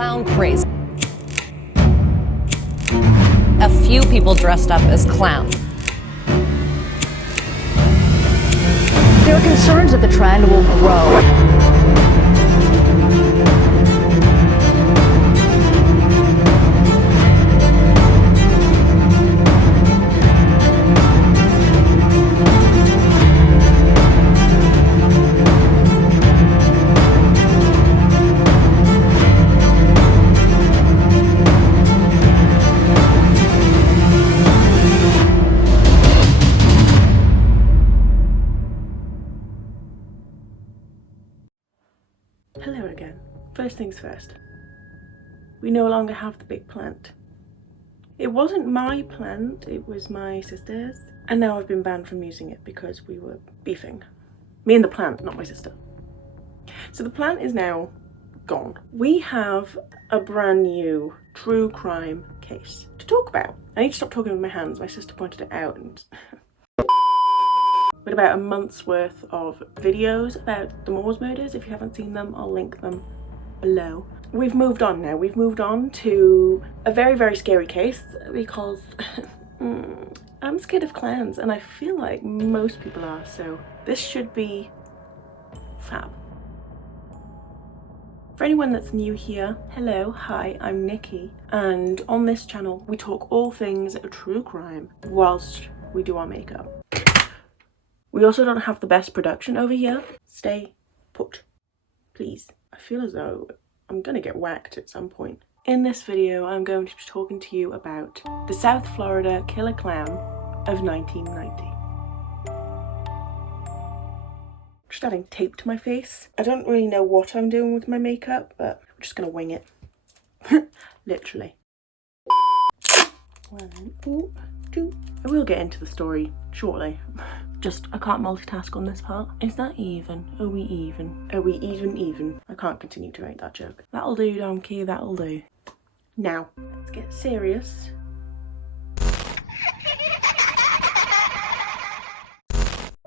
clown craze. A few people dressed up as clowns. There are concerns that the trend will grow. Hello again. First things first. We no longer have the big plant. It wasn't my plant, it was my sister's. And now I've been banned from using it because we were beefing. Me and the plant, not my sister. So the plant is now gone. We have a brand new true crime case to talk about. I need to stop talking with my hands. My sister pointed it out and with about a month's worth of videos about the Moors murders. If you haven't seen them, I'll link them below. We've moved on now. We've moved on to a very, very scary case because I'm scared of clowns and I feel like most people are, so this should be fab. For anyone that's new here, hello, hi, I'm Nikki, and on this channel we talk all things true crime whilst we do our makeup. We also don't have the best production over here. Stay put, please. I feel as though I'm gonna get whacked at some point. In this video, I'm going to be talking to you about the South Florida killer clown of 1990. Just adding tape to my face. I don't really know what I'm doing with my makeup, but I'm just gonna wing it. Literally. 1, 2. I will get into the story shortly. Just, I can't multitask on this part. Is that even? Are we even? Are we even? I can't continue to make that joke. That'll do, donkey, that'll do. Now, let's get serious.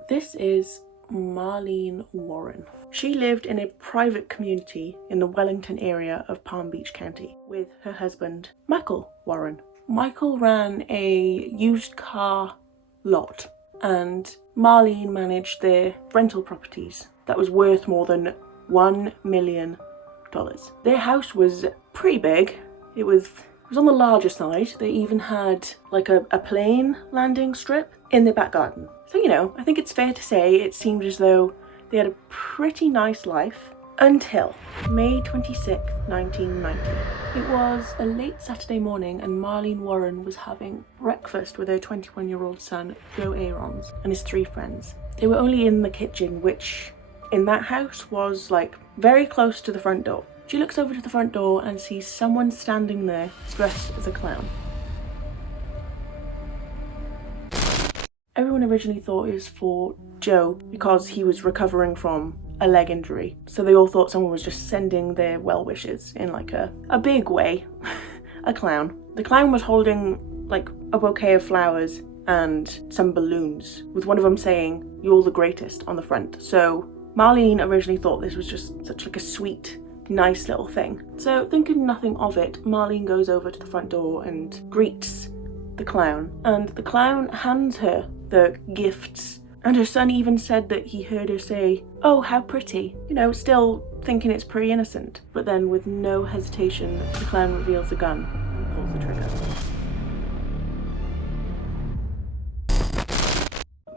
This is Marlene Warren. She lived in a private community in the Wellington area of Palm Beach County with her husband, Michael Warren. Michael ran a used car lot and Marlene managed their rental properties that was worth more than $1 million. Their house was pretty big. It was on the larger side. They even had like a plane landing strip in their back garden. So, you know, I think it's fair to say it seemed as though they had a pretty nice life until May 26th, 1990. It was a late Saturday morning and Marlene Warren was having breakfast with her 21-year-old son, Joe Aarons, and his 3 friends. They were only in the kitchen, which in that house was like very close to the front door. She looks over to the front door and sees someone standing there dressed as a clown. Everyone originally thought it was for Joe because he was recovering from a leg injury. So they all thought someone was just sending their well wishes in like a big way. A clown. The clown was holding like a bouquet of flowers and some balloons, with one of them saying, "You're the greatest" on the front. So Marlene originally thought this was just such like a sweet, nice little thing. So thinking nothing of it, Marlene goes over to the front door and greets the clown. And the clown hands her the gifts. And her son even said that he heard her say, "Oh, how pretty." You know, still thinking it's pretty innocent. But then with no hesitation, the clown reveals a gun and pulls the trigger.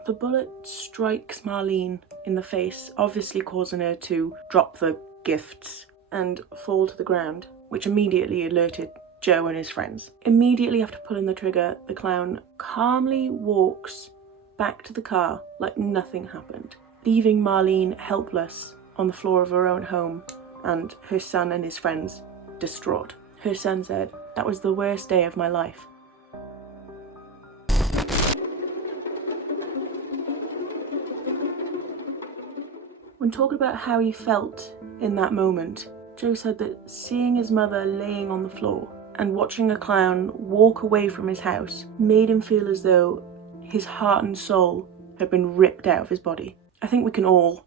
The bullet strikes Marlene in the face, obviously causing her to drop the gifts and fall to the ground, which immediately alerted Joe and his friends. Immediately after pulling the trigger, the clown calmly walks back to the car like nothing happened, leaving Marlene helpless on the floor of her own home and her son and his friends distraught. Her son said, "That was the worst day of my life." When talking about how he felt in that moment, Joe said that seeing his mother laying on the floor and watching a clown walk away from his house made him feel as though his heart and soul had been ripped out of his body. I think we can all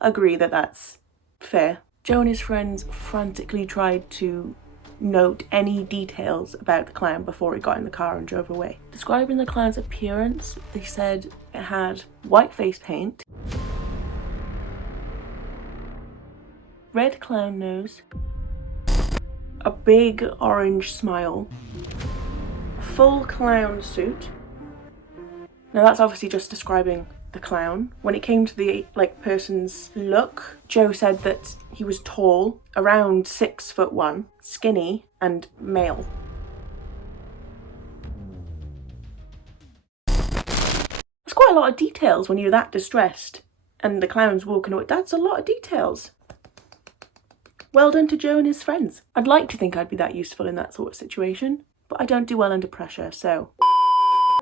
agree that that's fair. Joe and his friends frantically tried to note any details about the clown before he got in the car and drove away. Describing the clown's appearance, they said it had white face paint, red clown nose, a big orange smile, full clown suit. Now that's obviously just describing the clown. When it came to the person's look, Joe said that he was tall, around 6'1", skinny, and male. That's quite a lot of details when you're that distressed and the clown's walking away. That's a lot of details. Well done to Joe and his friends. I'd like to think I'd be that useful in that sort of situation, but I don't do well under pressure, so.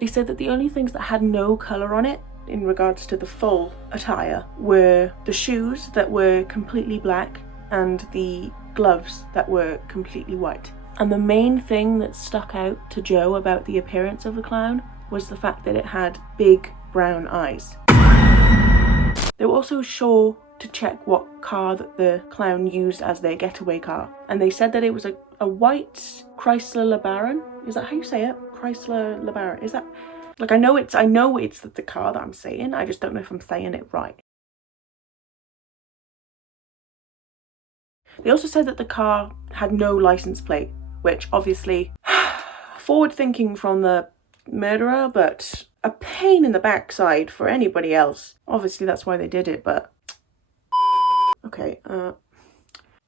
They said that the only things that had no colour on it in regards to the full attire were the shoes that were completely black and the gloves that were completely white. And the main thing that stuck out to Joe about the appearance of the clown was the fact that it had big brown eyes. They were also sure to check what car that the clown used as their getaway car, and they said that it was a white Chrysler LeBaron. Is that how you say it? Chrysler LeBaron. Is that I know it's the car that I'm saying, I just don't know if I'm saying it right. They also said that the car had no license plate, which obviously forward thinking from the murderer, but a pain in the backside for anybody else. Obviously that's why they did it, but okay,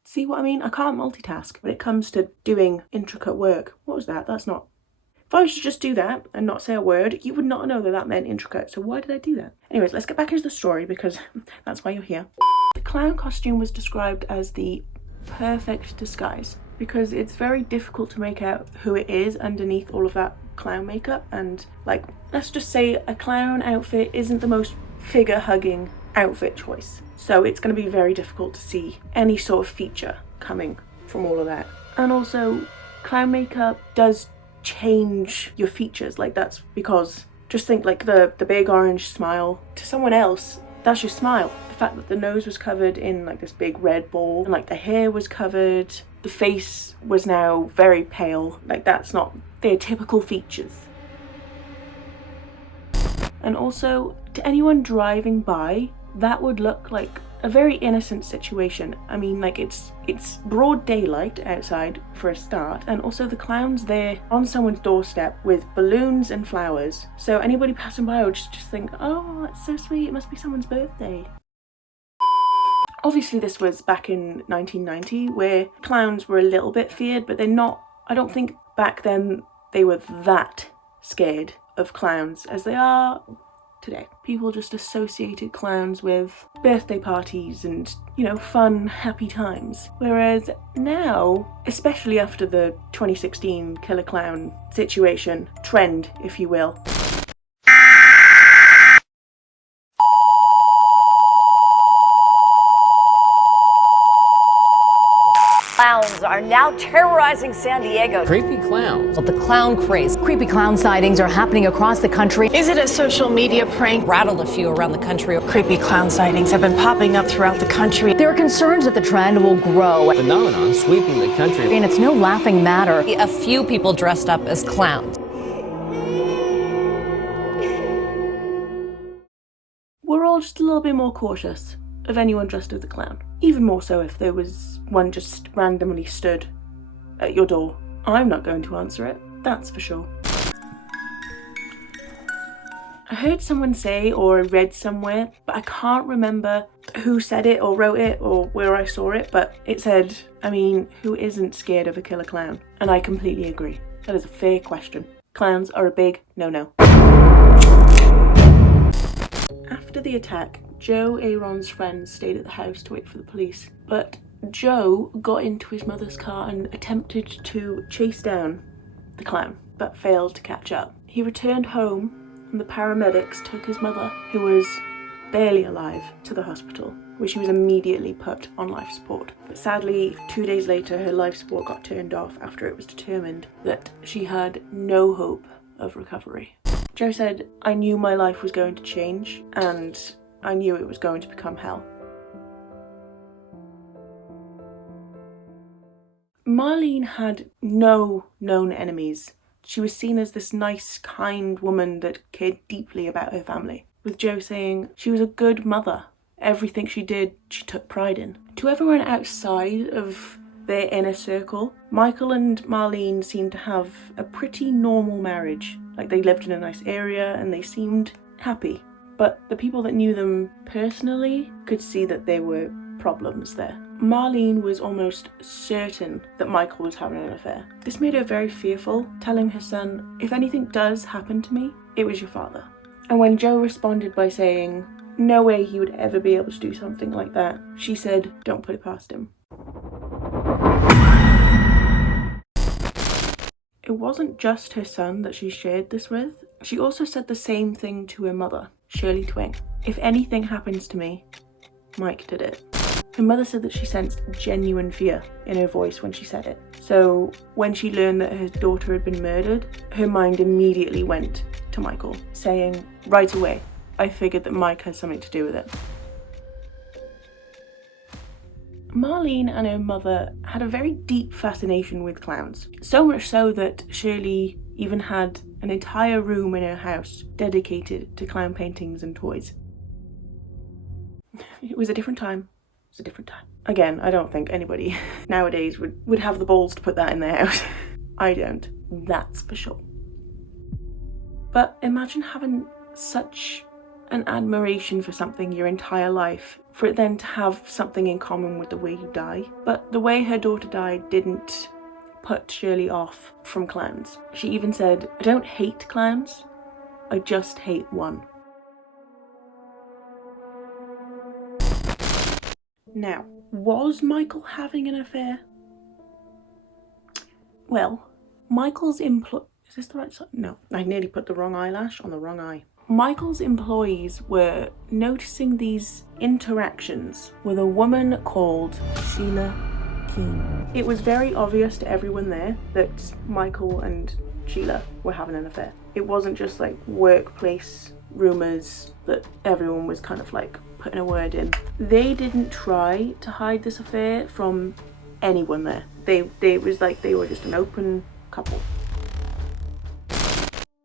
see what I mean? I can't multitask when it comes to doing intricate work. What was that? That's not... If I was to just do that and not say a word, you would not know that that meant intricate, so why did I do that? Anyways, let's get back into the story because that's why you're here. The clown costume was described as the perfect disguise because it's very difficult to make out who it is underneath all of that clown makeup, and let's just say a clown outfit isn't the most figure-hugging outfit choice. So it's going to be very difficult to see any sort of feature coming from all of that. And also, clown makeup does change your features. That's because, just think the big orange smile. To someone else, that's your smile. The fact that the nose was covered in this big red ball, and the hair was covered, the face was now very pale. That's not their typical features. And also, to anyone driving by, that would look like a very innocent situation. I mean, it's broad daylight outside for a start, and also the clown's there on someone's doorstep with balloons and flowers. So anybody passing by would just think, oh, that's so sweet, it must be someone's birthday. Obviously this was back in 1990 where clowns were a little bit feared, but they're not, I don't think back then they were that scared of clowns as they are today. People just associated clowns with birthday parties and, fun, happy times. Whereas now, especially after the 2016 killer clown situation, trend, if you will, Clowns are now terrorizing San Diego. Creepy clowns. The clown craze Creepy clown sightings are happening across the country. Is it a social media prank? rattled a few around the country. Creepy clown sightings have been popping up throughout the country. There are concerns that the trend will grow, Phenomenon sweeping the country. and it's no laughing matter. A few people dressed up as clowns. we're all just a little bit more cautious of anyone dressed as a clown. Even more so if there was one just randomly stood at your door. I'm not going to answer it, that's for sure. I heard someone say or read somewhere, but I can't remember who said it or wrote it or where I saw it, but it said, I mean, who isn't scared of a killer clown? And I completely agree. That is a fair question. Clowns are a big no-no. After the attack, Joe, Aaron's friends, stayed at the house to wait for the police. But Joe got into his mother's car and attempted to chase down the clown, but failed to catch up. He returned home and the paramedics took his mother, who was barely alive, to the hospital, where she was immediately put on life support. But sadly, 2 days later, her life support got turned off after it was determined that she had no hope of recovery. Joe said, I knew my life was going to change and I knew it was going to become hell. Marlene had no known enemies. She was seen as this nice, kind woman that cared deeply about her family, with Joe saying she was a good mother. Everything she did, she took pride in. To everyone outside of their inner circle, Michael and Marlene seemed to have a pretty normal marriage. Like, they lived in a nice area and they seemed happy. But the people that knew them personally could see that there were problems there. Marlene was almost certain that Michael was having an affair. This made her very fearful, telling her son, "If anything does happen to me, it was your father." And when Joe responded by saying, "No way he would ever be able to do something like that," she said, "Don't put it past him." It wasn't just her son that she shared this with. She also said the same thing to her mother, Shirley Twing. "If anything happens to me, Mike did it." Her mother said that she sensed genuine fear in her voice when she said it. So when she learned that her daughter had been murdered, her mind immediately went to Michael, saying, "Right away, I figured that Mike had something to do with it." Marlene and her mother had a very deep fascination with clowns. So much so that Shirley even had an entire room in her house dedicated to clown paintings and toys. It was a different time. It was a different time. Again, I don't think anybody nowadays would have the balls to put that in their house. I don't. That's for sure. But imagine having such an admiration for something your entire life, for it then to have something in common with the way you die. But the way her daughter died didn't put Shirley off from clowns. She even said, "I don't hate clowns, I just hate one." Now, was Michael having an affair? Well, Michael's is this the right side? No, I nearly put the wrong eyelash on the wrong eye. Michael's employees were noticing these interactions with a woman called Sheila Keane. It was very obvious to everyone there that Michael and Sheila were having an affair. It wasn't just like workplace rumours that everyone was kind of like putting a word in. They didn't try to hide this affair from anyone there. It was like they were just an open couple.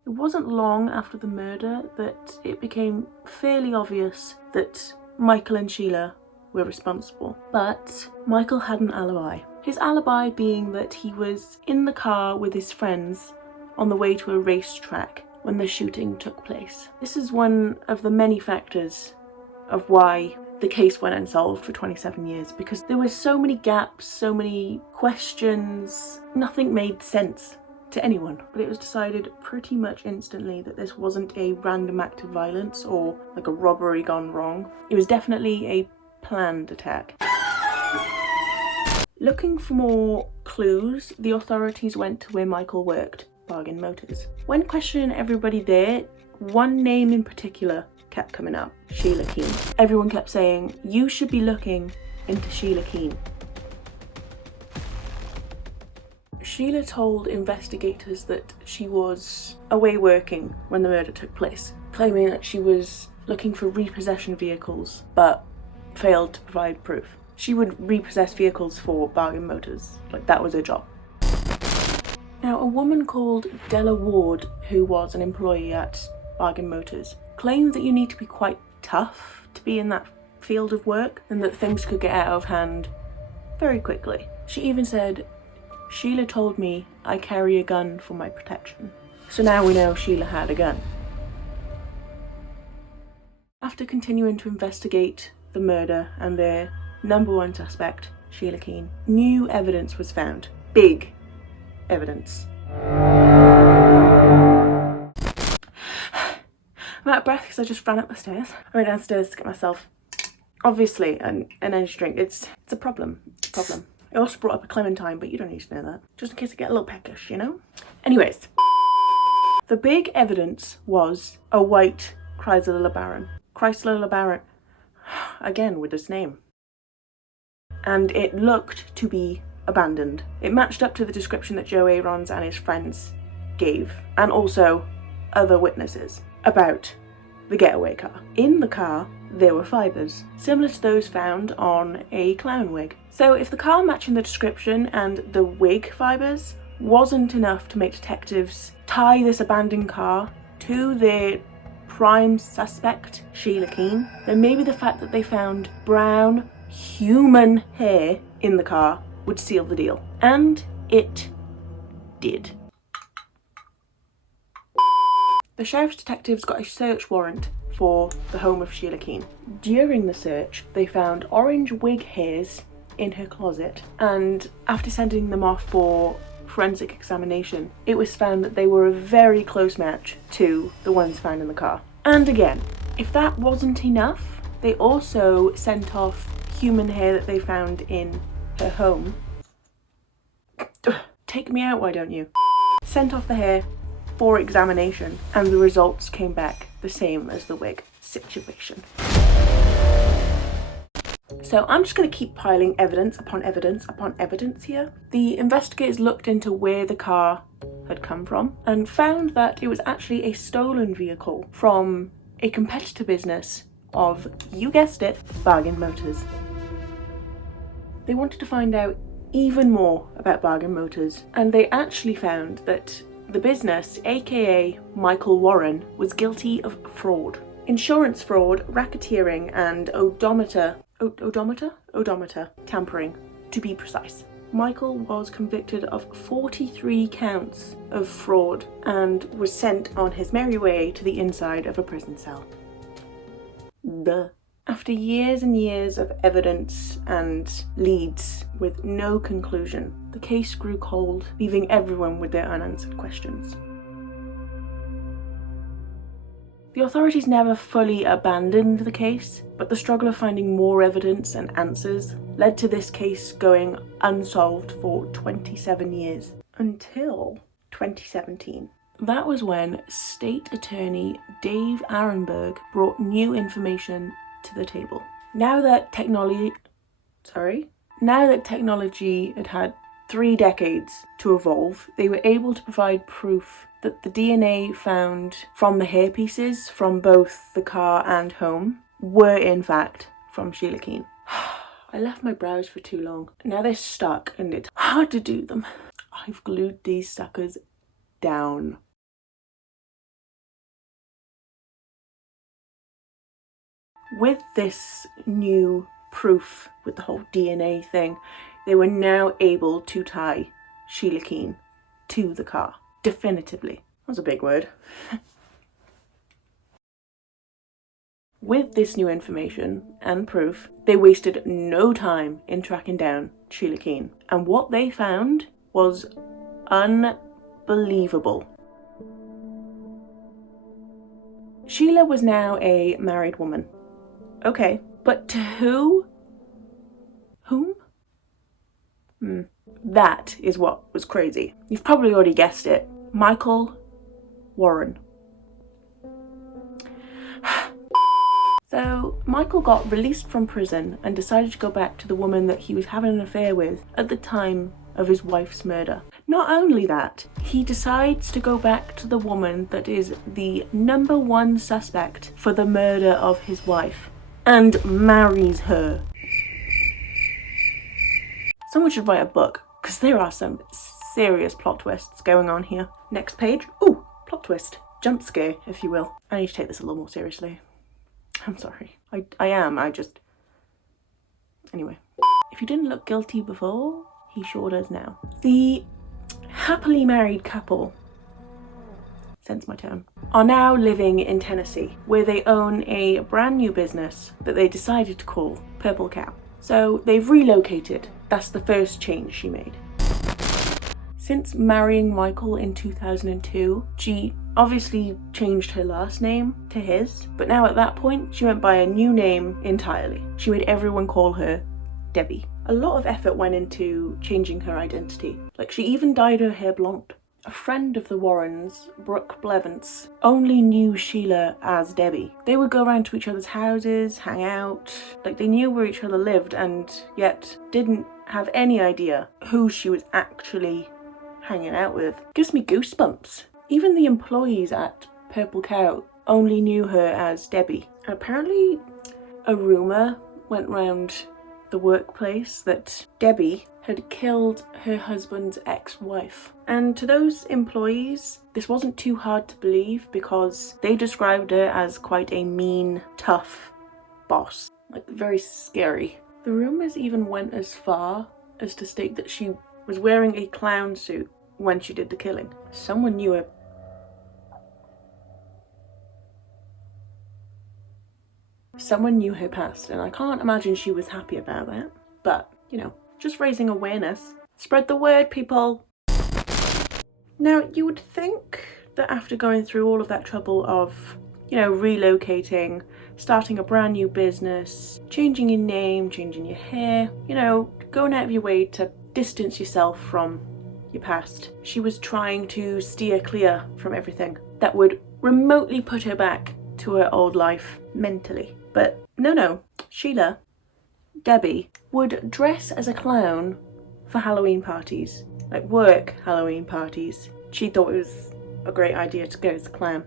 It wasn't long after the murder that it became fairly obvious that Michael and Sheila were responsible. But Michael had an alibi. His alibi being that he was in the car with his friends on the way to a racetrack when the shooting took place. This is one of the many factors of why the case went unsolved for 27 years, because there were so many gaps, so many questions, nothing made sense to anyone. But it was decided pretty much instantly that this wasn't a random act of violence or like a robbery gone wrong. It was definitely a planned attack. Looking for more clues, the authorities went to where Michael worked, Bargain Motors. When questioning everybody there, one name in particular kept coming up, Sheila Keane. Everyone kept saying, "You should be looking into Sheila Keane." Sheila told investigators that she was away working when the murder took place, claiming that she was looking for repossession vehicles, but failed to provide proof. She would repossess vehicles for Bargain Motors, like that was her job. Now, a woman called Della Ward, who was an employee at Bargain Motors, claimed that you need to be quite tough to be in that field of work and that things could get out of hand very quickly. She even said, "Sheila told me I carry a gun for my protection." So now we know Sheila had a gun. After continuing to investigate the murder and their number one suspect, Sheila Keane, new evidence was found. Big evidence. I'm out of breath because I just ran up the stairs. I went downstairs to get myself, obviously, an energy drink. It's a problem. It's a problem. I also brought up a clementine, but you don't need to know that. Just in case I get a little peckish, you know? Anyways, the big evidence was a white Chrysler LeBaron. Chrysler LeBaron, again with this name. And it looked to be abandoned. It matched up to the description that Joe Aarons and his friends gave, and also other witnesses about the getaway car. In the car there were fibres, similar to those found on a clown wig. So if the car matching the description and the wig fibres wasn't enough to make detectives tie this abandoned car to their prime suspect, Sheila Keane, then maybe the fact that they found brown human hair in the car would seal the deal. And it did. The sheriff's detectives got a search warrant for the home of Sheila Keane. During the search, they found orange wig hairs in her closet, and after sending them off for forensic examination, it was found that they were a very close match to the ones found in the car. And again, if that wasn't enough, they also sent off human hair that they found in her home. Take me out, why don't you? Sent off the hair for examination, and the results came back the same as the wig situation. So I'm just going to keep piling evidence upon evidence upon evidence here. The investigators looked into where the car had come from and found that it was actually a stolen vehicle from a competitor business of, you guessed it, Bargain Motors. They wanted to find out even more about Bargain Motors, and they actually found that the business, aka Michael Warren, was guilty of fraud. Insurance fraud, racketeering, and odometer tampering, to be precise. Michael was convicted of 43 counts of fraud and was sent on his merry way to the inside of a prison cell. Duh. After years and years of evidence and leads with no conclusion, the case grew cold, leaving everyone with their unanswered questions. The authorities never fully abandoned the case, but the struggle of finding more evidence and answers led to this case going unsolved for 27 years, until 2017. That was when State Attorney Dave Arenberg brought new information to the table. Now that technology had had 3 decades to evolve, they were able to provide proof that the DNA found from the hair pieces from both the car and home were in fact from Sheila Keane. I left my brows for too long. Now they're stuck and it's hard to do them. I've glued these suckers down. With this new proof, with the whole DNA thing, they were now able to tie Sheila Keane to the car. Definitively. That was a big word. With this new information and proof, they wasted no time in tracking down Sheila Keane. And what they found was unbelievable. Sheila was now a married woman. Okay, but to who? Whom? That is what was crazy. You've probably already guessed it. Michael Warren. So, Michael got released from prison and decided to go back to the woman that he was having an affair with at the time of his wife's murder. Not only that, he decides to go back to the woman that is the #1 suspect for the murder of his wife and marries her. Someone should write a book, because there are some serious plot twists going on here. Next page. Ooh, plot twist. Jump scare, if you will. I need to take this a little more seriously. I'm sorry. I am. Anyway. If he didn't look guilty before, he sure does now. The happily married couple, sense my tone, are now living in Tennessee, where they own a brand new business that they decided to call Purple Cow. So they've relocated. That's the first change she made. Since marrying Michael in 2002, she obviously changed her last name to his, but now at that point, she went by a new name entirely. She made everyone call her Debbie. A lot of effort went into changing her identity. Like, she even dyed her hair blonde. A friend of the Warrens, Brooke Blevins, only knew Sheila as Debbie. They would go around to each other's houses, hang out, like they knew where each other lived, and yet didn't have any idea who she was actually hanging out with. Gives me goosebumps. Even the employees at Purple Cow only knew her as Debbie. And apparently A rumour went round the workplace that Debbie had killed her husband's ex-wife. And to those employees, this wasn't too hard to believe because they described her as quite a mean, tough boss. Like, very scary. The rumours even went as far as to state that she was wearing a clown suit when she did the killing. Someone knew her. Someone knew her past, and I can't imagine she was happy about that. But, you know, just raising awareness. Spread the word, people! Now, you would think that after going through all of that trouble of, you know, relocating, starting a brand new business, changing your name, changing your hair, you know, going out of your way to distance yourself from your past, she was trying to steer clear from everything that would remotely put her back to her old life mentally. But no, Sheila, Debbie, would dress as a clown for Halloween parties, like work Halloween parties. She thought it was a great idea to go as a clown.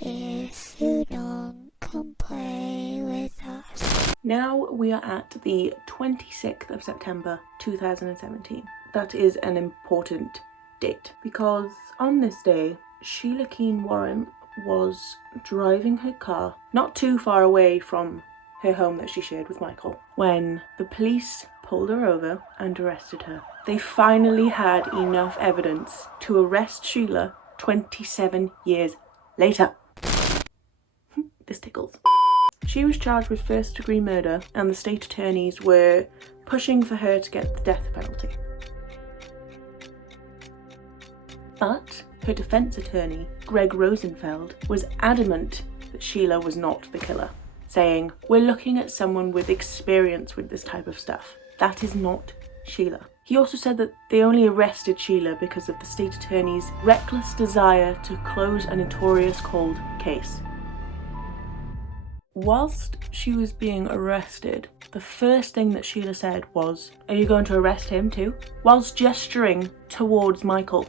If you don't come play with us. Now we are at the 26th of September 2017. That is an important date because on this day, Sheila Keane Warren was driving her car not too far away from her home that she shared with Michael when the police pulled her over and arrested her. They finally had enough evidence to arrest Sheila 27 years later. This tickles. She was charged with first-degree murder and the state attorneys were pushing for her to get the death penalty. But her defense attorney, Greg Rosenfeld, was adamant that Sheila was not the killer, saying, "We're looking at someone with experience with this type of stuff. That is not Sheila." He also said that they only arrested Sheila because of the state attorney's reckless desire to close a notorious cold case. Whilst she was being arrested, the first thing that Sheila said was, "Are you going to arrest him too?" whilst gesturing towards Michael.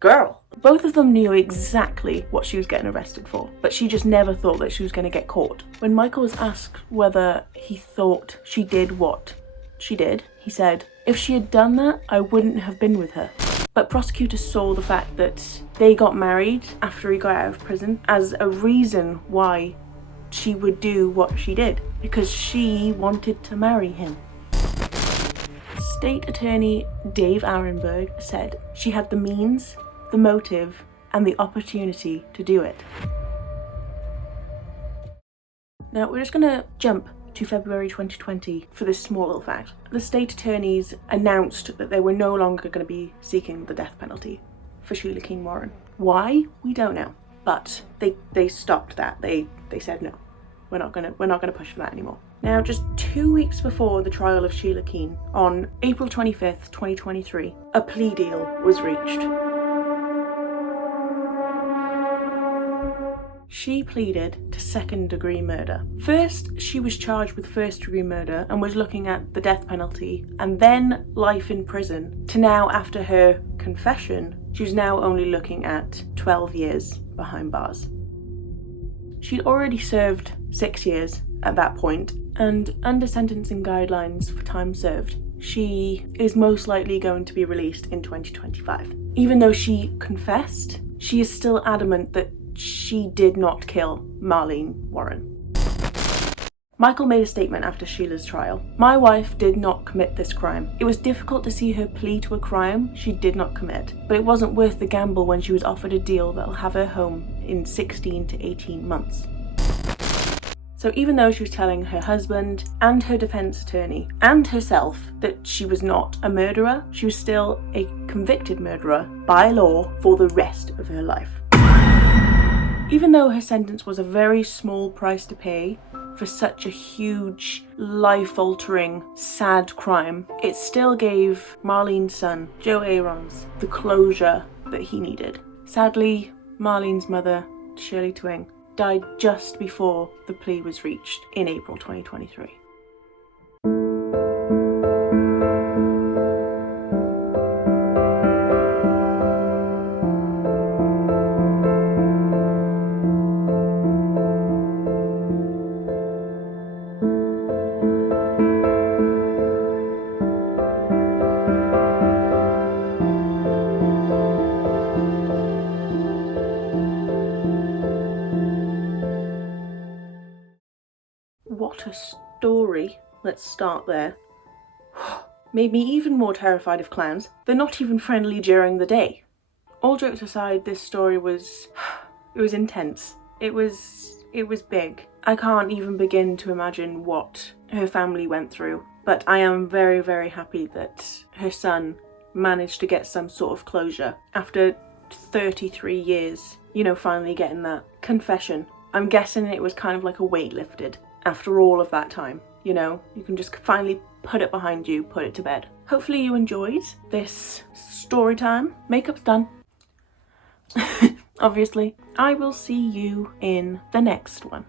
Girl! Both of them knew exactly what she was getting arrested for, but she just never thought that she was going to get caught. When Michael was asked whether he thought she did what she did, he said, "If she had done that, I wouldn't have been with her." But prosecutors saw the fact that they got married after he got out of prison as a reason why she would do what she did, because she wanted to marry him. State Attorney Dave Arenberg said she had the means, the motive, and the opportunity to do it. Now we're just gonna jump to February 2020 for this small little fact. The state attorneys announced that they were no longer going to be seeking the death penalty for Sheila Keane Warren. Why? We don't know. But they stopped that. They said no. We're not gonna push for that anymore. Now, just 2 weeks before the trial of Sheila Keane, on April 25th, 2023, a plea deal was reached. She pleaded to second-degree murder. First, she was charged with first-degree murder and was looking at the death penalty and then life in prison, to now, after her confession, she's now only looking at 12 years behind bars. She'd already served 6 years at that point, and under sentencing guidelines for time served, she is most likely going to be released in 2025. Even though she confessed, she is still adamant that she did not kill Marlene Warren. Michael made a statement after Sheila's trial. "My wife did not commit this crime. It was difficult to see her plea to a crime she did not commit, but it wasn't worth the gamble when she was offered a deal that'll have her home in 16 to 18 months. So even though she was telling her husband and her defense attorney and herself that she was not a murderer, she was still a convicted murderer by law for the rest of her life. Even though her sentence was a very small price to pay for such a huge, life-altering, sad crime, it still gave Marlene's son, Joe Aarons, the closure that he needed. Sadly, Marlene's mother, Shirley Twing, died just before the plea was reached in April 2023. story, let's start there, made me even more terrified of clowns. They're not even friendly during the day. All jokes aside, this story was... it was intense. It was big. I can't even begin to imagine what her family went through, but I am very, very happy that her son managed to get some sort of closure after 33 years, you know, finally getting that confession. I'm guessing it was kind of like a weight lifted after all of that time, you know, you can just finally put it behind you, put it to bed. Hopefully you enjoyed this story time. Makeup's done. Obviously. I will see you in the next one.